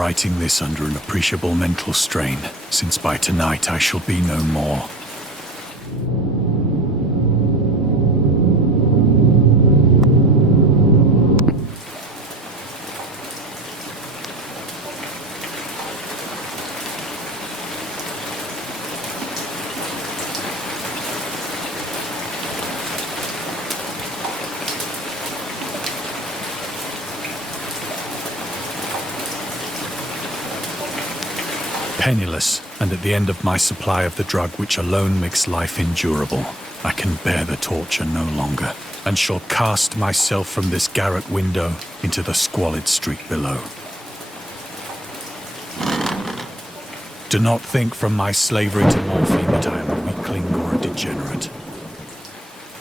writing this under an appreciable mental strain, since by tonight I shall be no more. Penniless, and at the end of my supply of the drug which alone makes life endurable, I can bear the torture no longer, and shall cast myself from this garret window into the squalid street below. Do not think from my slavery to morphine that I am a weakling or a degenerate.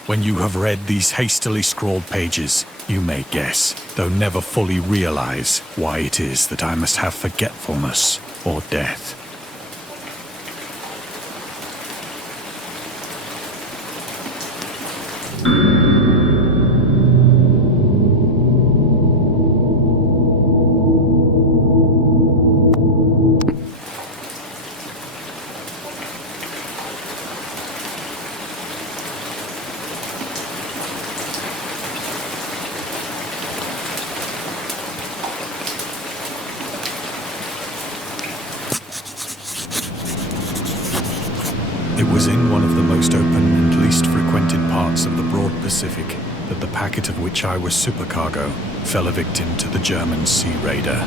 When you have read these hastily scrawled pages, you may guess, though never fully realize, why it is that I must have forgetfulness or death. It was in one of the most open and least frequented parts of the broad Pacific that the packet of which I was supercargo fell a victim to the German sea raider.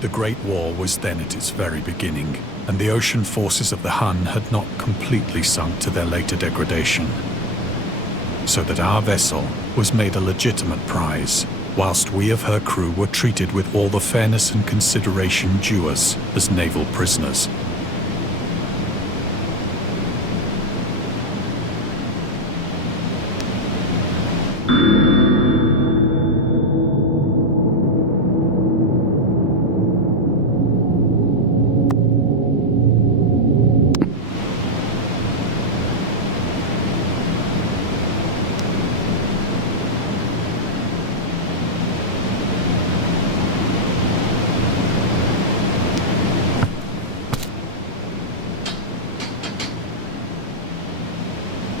The Great War was then at its very beginning, and the ocean forces of the Hun had not completely sunk to their later degradation. So that our vessel was made a legitimate prize, whilst we of her crew were treated with all the fairness and consideration due us as naval prisoners.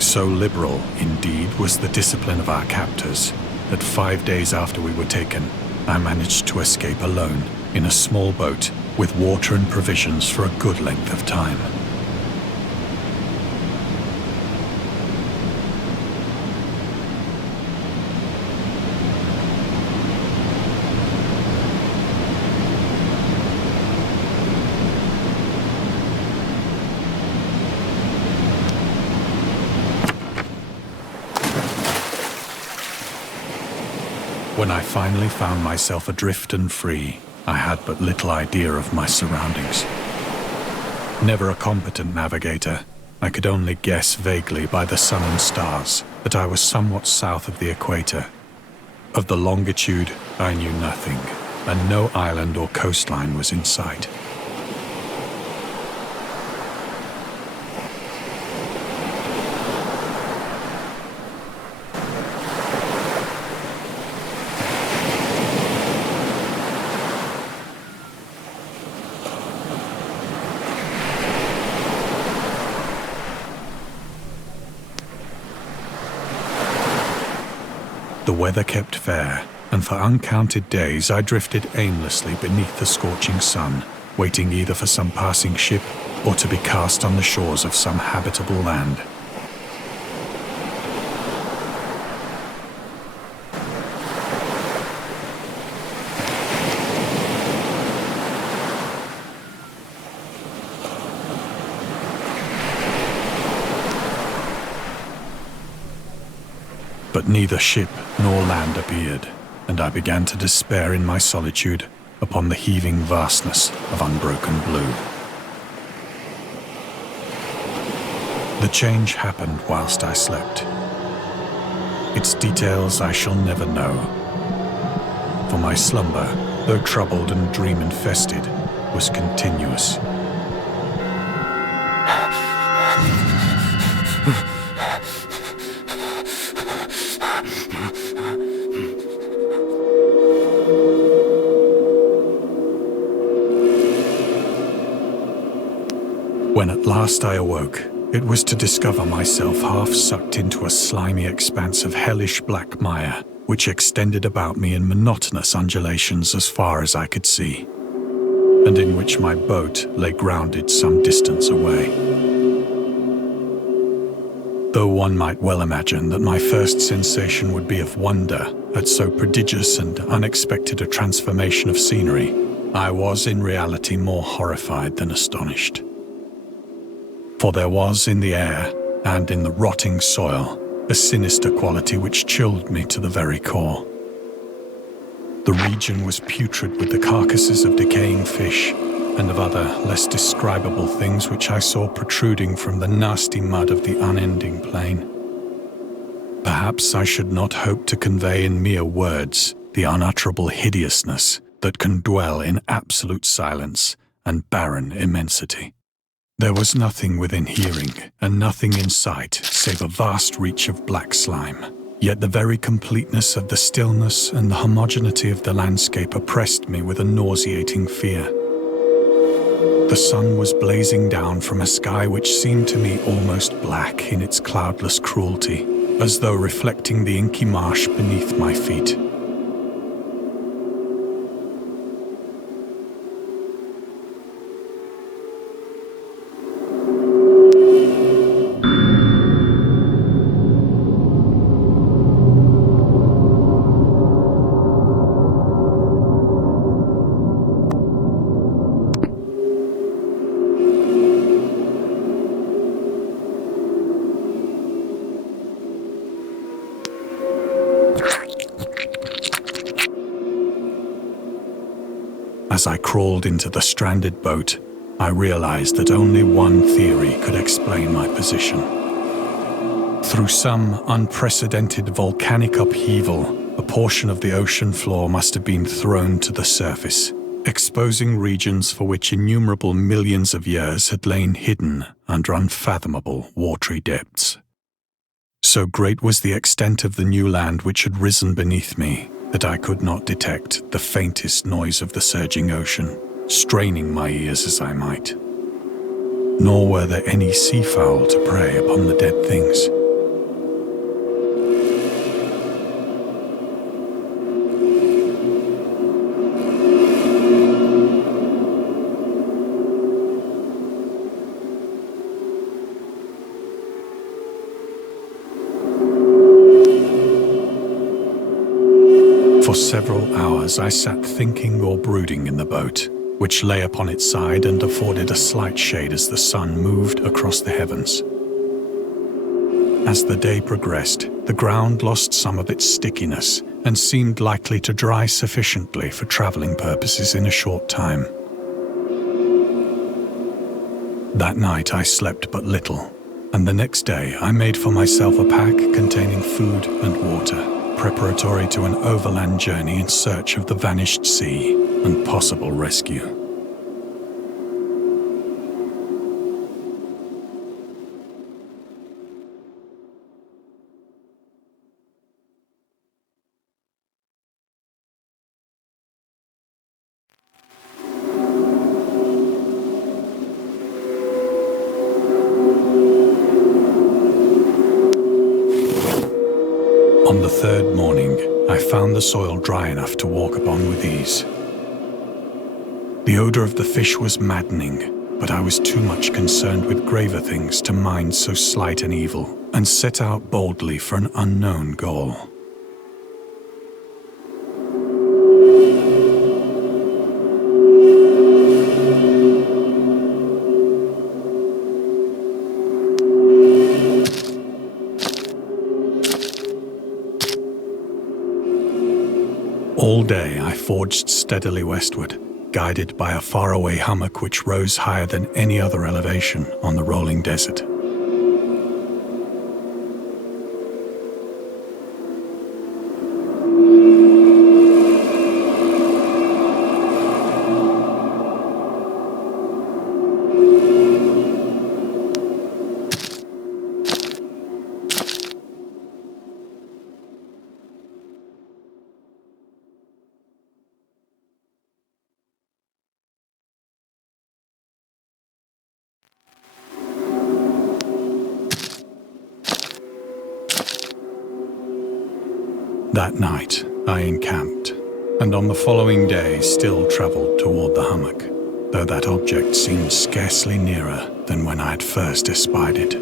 So liberal, indeed, was the discipline of our captors, that 5 days after we were taken, I managed to escape alone, in a small boat, with water and provisions for a good length of time. When I finally found myself adrift and free, I had but little idea of my surroundings. Never a competent navigator, I could only guess vaguely by the sun and stars that I was somewhat south of the equator. Of the longitude, I knew nothing, and no island or coastline was in sight. The weather kept fair, and for uncounted days I drifted aimlessly beneath the scorching sun, waiting either for some passing ship or to be cast on the shores of some habitable land. But neither ship nor land appeared, and I began to despair in my solitude upon the heaving vastness of unbroken blue. The change happened whilst I slept. Its details I shall never know. For my slumber, though troubled and dream-infested, was continuous. When at last I awoke, it was to discover myself half sucked into a slimy expanse of hellish black mire, which extended about me in monotonous undulations as far as I could see, and in which my boat lay grounded some distance away. Though one might well imagine that my first sensation would be of wonder at so prodigious and unexpected a transformation of scenery, I was in reality more horrified than astonished. For there was in the air, and in the rotting soil, a sinister quality which chilled me to the very core. The region was putrid with the carcasses of decaying fish, and of other, less describable things which I saw protruding from the nasty mud of the unending plain. Perhaps I should not hope to convey in mere words the unutterable hideousness that can dwell in absolute silence and barren immensity. There was nothing within hearing, and nothing in sight, save a vast reach of black slime. Yet the very completeness of the stillness and the homogeneity of the landscape oppressed me with a nauseating fear. The sun was blazing down from a sky which seemed to me almost black in its cloudless cruelty, as though reflecting the inky marsh beneath my feet. As I crawled into the stranded boat, I realized that only one theory could explain my position. Through some unprecedented volcanic upheaval, a portion of the ocean floor must have been thrown to the surface, exposing regions for which innumerable millions of years had lain hidden under unfathomable watery depths. So great was the extent of the new land which had risen beneath me, that I could not detect the faintest noise of the surging ocean, straining my ears as I might. Nor were there any seafowl to prey upon the dead things. For several hours I sat thinking or brooding in the boat, which lay upon its side and afforded a slight shade as the sun moved across the heavens. As the day progressed, the ground lost some of its stickiness and seemed likely to dry sufficiently for traveling purposes in a short time. That night I slept but little, and the next day I made for myself a pack containing food and water, preparatory to an overland journey in search of the vanished sea and possible rescue. On the third morning, I found the soil dry enough to walk upon with ease. The odor of the fish was maddening, but I was too much concerned with graver things to mind so slight an evil, and set out boldly for an unknown goal. All day I forged steadily westward, guided by a faraway hummock which rose higher than any other elevation on the rolling desert. That night, I encamped, and on the following day still travelled toward the hummock, though that object seemed scarcely nearer than when I had first espied it.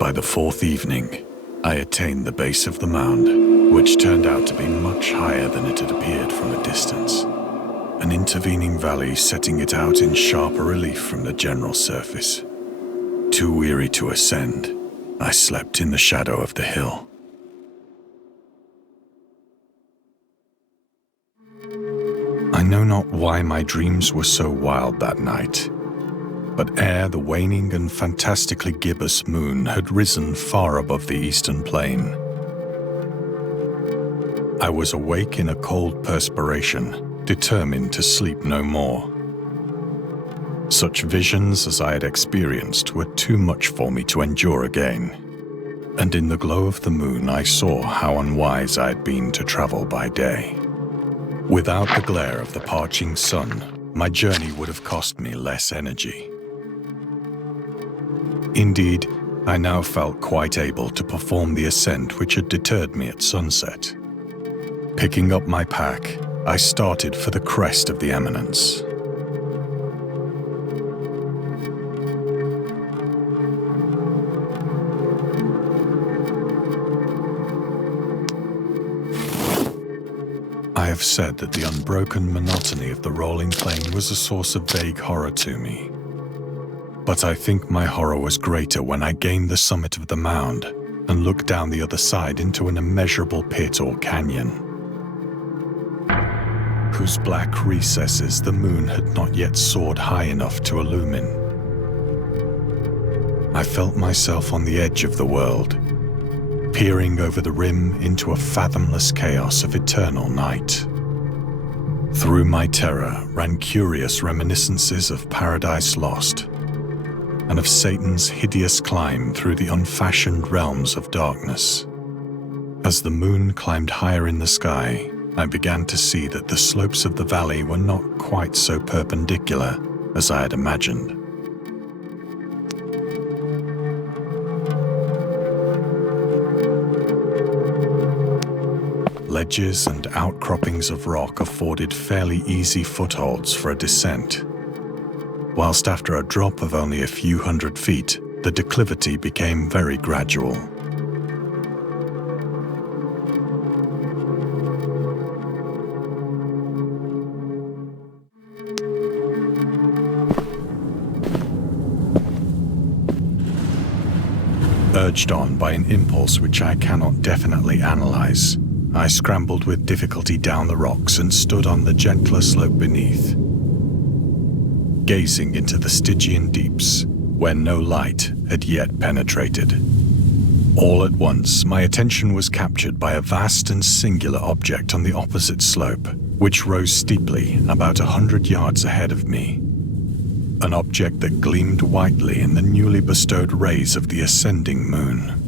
By the fourth evening, I attained the base of the mound, which turned out to be much higher than it had appeared from a distance. An intervening valley setting it out in sharper relief from the general surface. Too weary to ascend, I slept in the shadow of the hill. I know not why my dreams were so wild that night. But ere the waning and fantastically gibbous moon had risen far above the eastern plain, I was awake in a cold perspiration, determined to sleep no more. Such visions as I had experienced were too much for me to endure again, and in the glow of the moon I saw how unwise I had been to travel by day. Without the glare of the parching sun, my journey would have cost me less energy. Indeed, I now felt quite able to perform the ascent which had deterred me at sunset. Picking up my pack, I started for the crest of the eminence. I have said that the unbroken monotony of the rolling plain was a source of vague horror to me. But I think my horror was greater when I gained the summit of the mound and looked down the other side into an immeasurable pit or canyon, whose black recesses the moon had not yet soared high enough to illumine. I felt myself on the edge of the world, peering over the rim into a fathomless chaos of eternal night. Through my terror ran curious reminiscences of Paradise Lost, and of Satan's hideous climb through the unfashioned realms of darkness. As the moon climbed higher in the sky, I began to see that the slopes of the valley were not quite so perpendicular as I had imagined. Ledges and outcroppings of rock afforded fairly easy footholds for a descent, whilst after a drop of only a few hundred feet, the declivity became very gradual. Urged on by an impulse which I cannot definitely analyze, I scrambled with difficulty down the rocks and stood on the gentler slope beneath, gazing into the Stygian deeps, where no light had yet penetrated. All at once, my attention was captured by a vast and singular object on the opposite slope, which rose steeply about 100 yards ahead of me. An object that gleamed whitely in the newly bestowed rays of the ascending moon.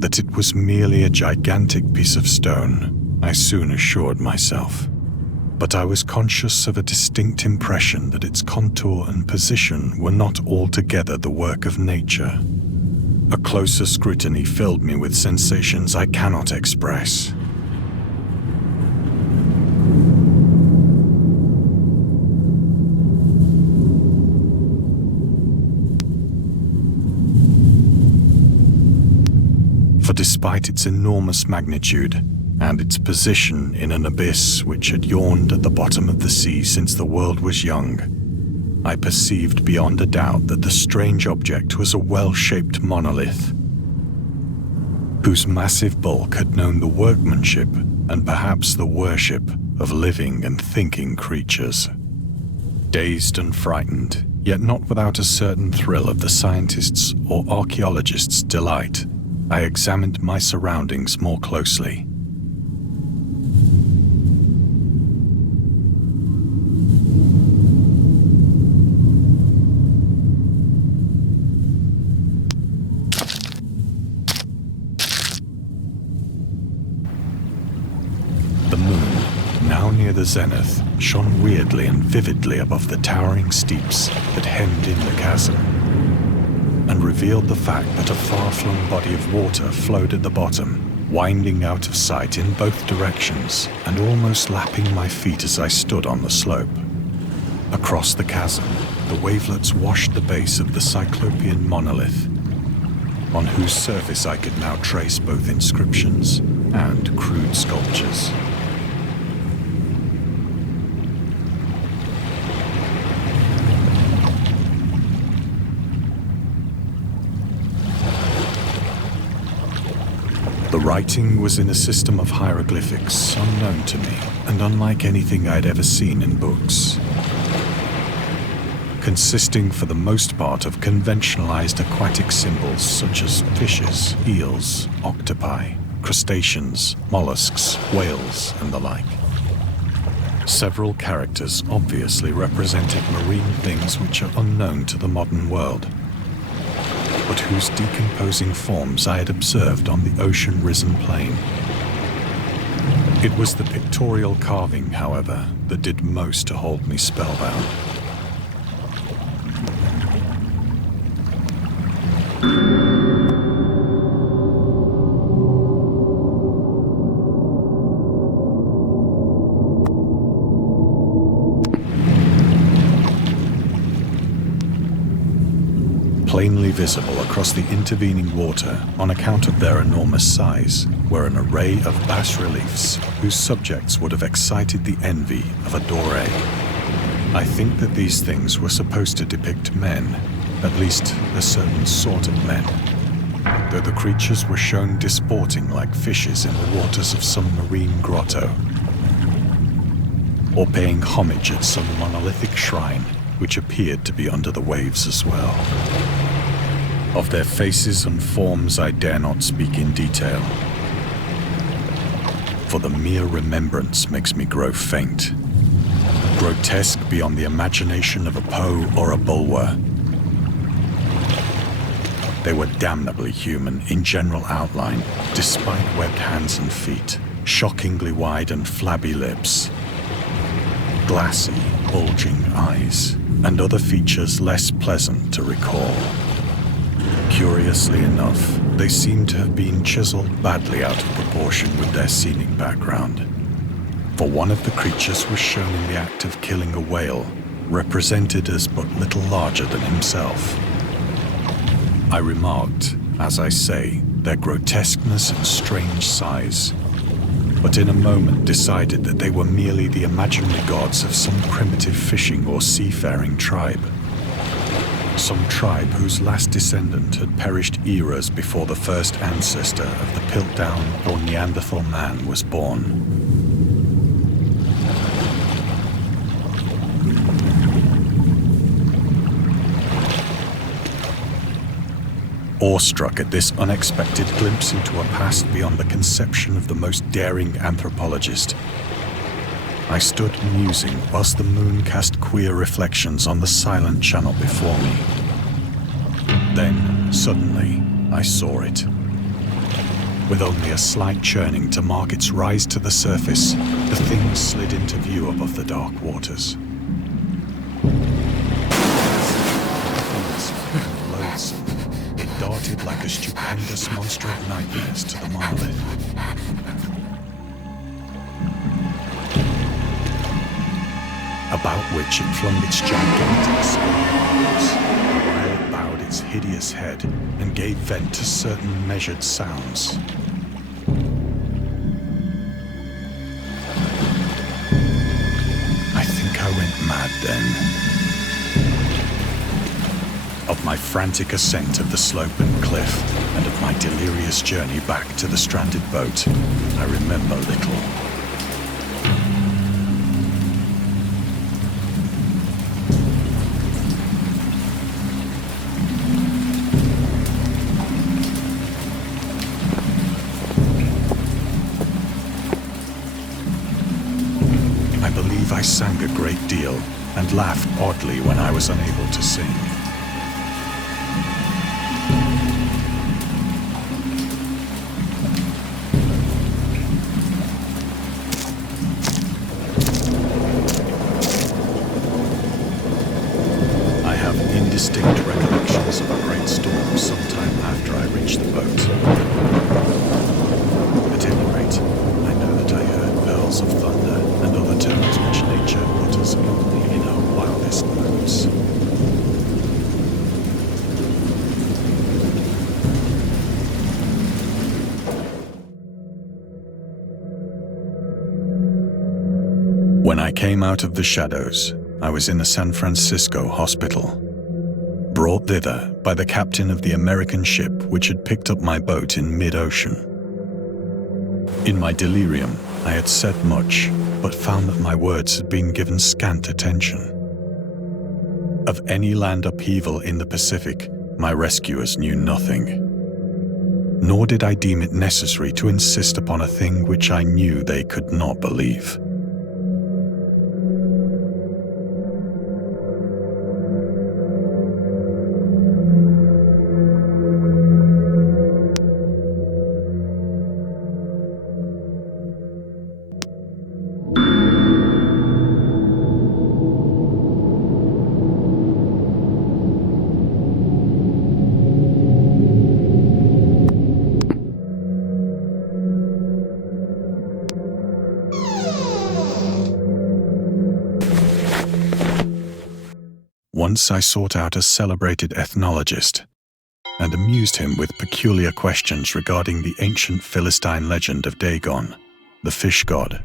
That it was merely a gigantic piece of stone, I soon assured myself. But I was conscious of a distinct impression that its contour and position were not altogether the work of nature. A closer scrutiny filled me with sensations I cannot express. For despite its enormous magnitude, and its position in an abyss which had yawned at the bottom of the sea since the world was young, I perceived beyond a doubt that the strange object was a well-shaped monolith, whose massive bulk had known the workmanship and perhaps the worship of living and thinking creatures. Dazed and frightened, yet not without a certain thrill of the scientist's or archaeologist's delight, I examined my surroundings more closely. The moon, now near the zenith, shone weirdly and vividly above the towering steeps that hemmed in the chasm, and revealed the fact that a far-flung body of water flowed at the bottom, winding out of sight in both directions and almost lapping my feet as I stood on the slope. Across the chasm, the wavelets washed the base of the cyclopean monolith, on whose surface I could now trace both inscriptions and crude sculptures. The writing was in a system of hieroglyphics unknown to me and unlike anything I'd ever seen in books, consisting for the most part of conventionalized aquatic symbols such as fishes, eels, octopi, crustaceans, mollusks, whales, and the like. Several characters obviously represented marine things which are unknown to the modern world, but whose decomposing forms I had observed on the ocean-risen plain. It was the pictorial carving, however, that did most to hold me spellbound. Plainly visible across the intervening water on account of their enormous size were an array of bas-reliefs whose subjects would have excited the envy of a doré. I think that these things were supposed to depict men, at least a certain sort of men, though the creatures were shown disporting like fishes in the waters of some marine grotto, or paying homage at some monolithic shrine which appeared to be under the waves as well. Of their faces and forms I dare not speak in detail, for the mere remembrance makes me grow faint. Grotesque beyond the imagination of a Poe or a Bulwer. They were damnably human in general outline, despite webbed hands and feet, shockingly wide and flabby lips, glassy, bulging eyes, and other features less pleasant to recall. Curiously enough, they seem to have been chiseled badly out of proportion with their scenic background. For one of the creatures was shown in the act of killing a whale, represented as but little larger than himself. I remarked, as I say, their grotesqueness and strange size, but in a moment decided that they were merely the imaginary gods of some primitive fishing or seafaring tribe. Some tribe whose last descendant had perished eras before the first ancestor of the Piltdown or Neanderthal man was born. Awestruck at this unexpected glimpse into a past beyond the conception of the most daring anthropologist, I stood musing whilst the moon cast queer reflections on the silent channel before me. Then, suddenly, I saw it. With only a slight churning to mark its rise to the surface, the thing slid into view above the dark waters. Loathsome, it darted like a stupendous monster of nightmares to the monolith. About which it flung its gigantic scales, while it bowed its hideous head and gave vent to certain measured sounds. think I went mad then. Of my frantic ascent of the slope and cliff, and of my delirious journey back to the stranded boat, I remember little. I believe I sang a great deal and laughed oddly when I was unable to sing. Distinct recollections of a great storm sometime after I reached the boat. At any rate, I know that I heard pearls of thunder and other tones which nature utters only in her wildest moods. When I came out of the shadows, I was in a San Francisco hospital, brought thither by the captain of the American ship which had picked up my boat in mid-ocean. In my delirium, I had said much, but found that my words had been given scant attention. Of any land upheaval in the Pacific, my rescuers knew nothing. Nor did I deem it necessary to insist upon a thing which I knew they could not believe. Once I sought out a celebrated ethnologist and amused him with peculiar questions regarding the ancient Philistine legend of Dagon, the fish god.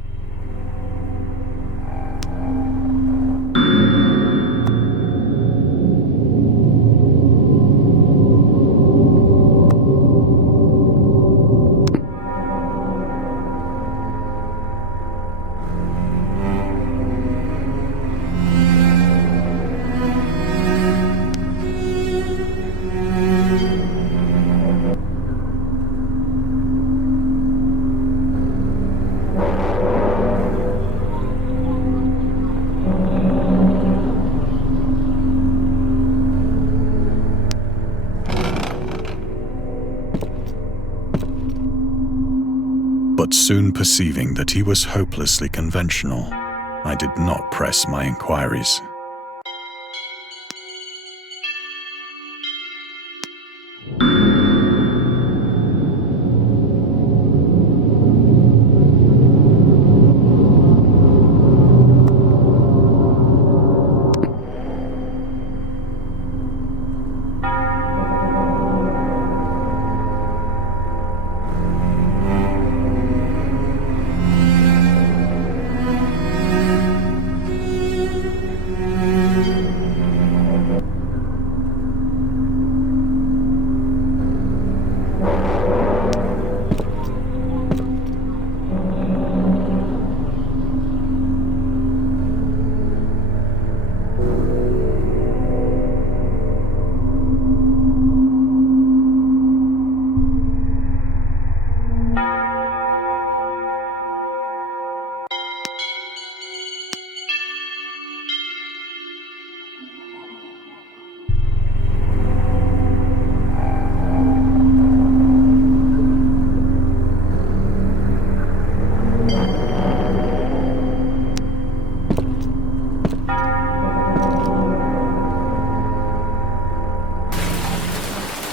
But soon perceiving that he was hopelessly conventional, I did not press my inquiries.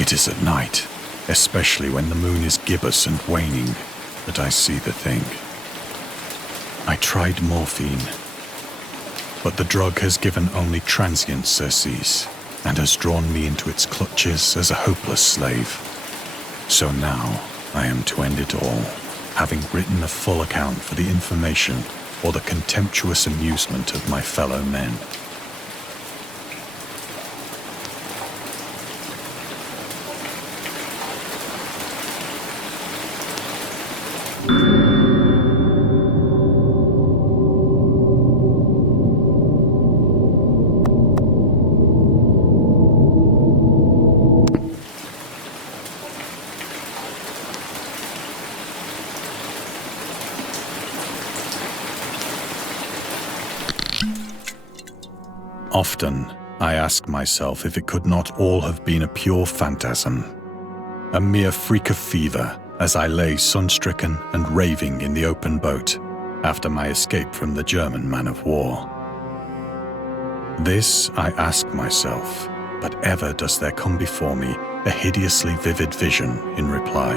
It is at night, especially when the moon is gibbous and waning, that I see the thing. I tried morphine, but the drug has given only transient surcease and has drawn me into its clutches as a hopeless slave. So now I am to end it all, having written a full account for the information or the contemptuous amusement of my fellow men. Often, I ask myself if it could not all have been a pure phantasm, a mere freak of fever as I lay sun-stricken and raving in the open boat after my escape from the German man-of-war. This I ask myself, but ever does there come before me a hideously vivid vision in reply.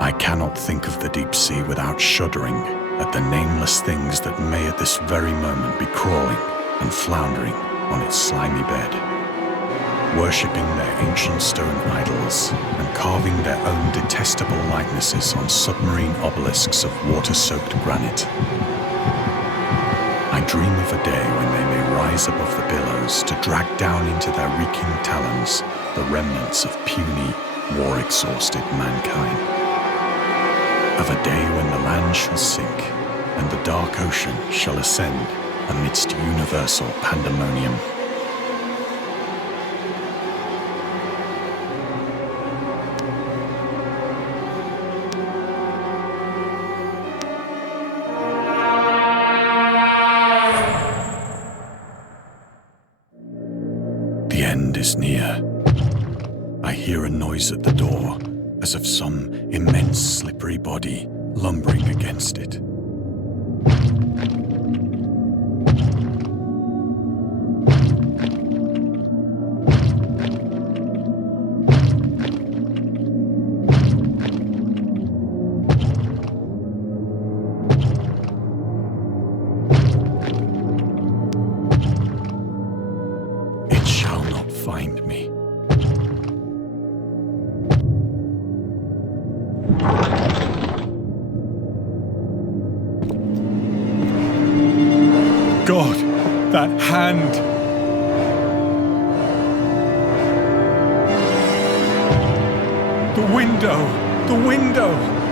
I cannot think of the deep sea without shuddering at the nameless things that may at this very moment be crawling and floundering on its slimy bed, worshipping their ancient stone idols and carving their own detestable likenesses on submarine obelisks of water-soaked granite. I dream of a day when they may rise above the billows to drag down into their reeking talons the remnants of puny, war-exhausted mankind. Of a day when the land shall sink and the dark ocean shall ascend amidst universal pandemonium. The end is near. I hear a noise at the door, as of some immense slippery body lumbering against it. It shall not find me. God, that hand! The window! The window!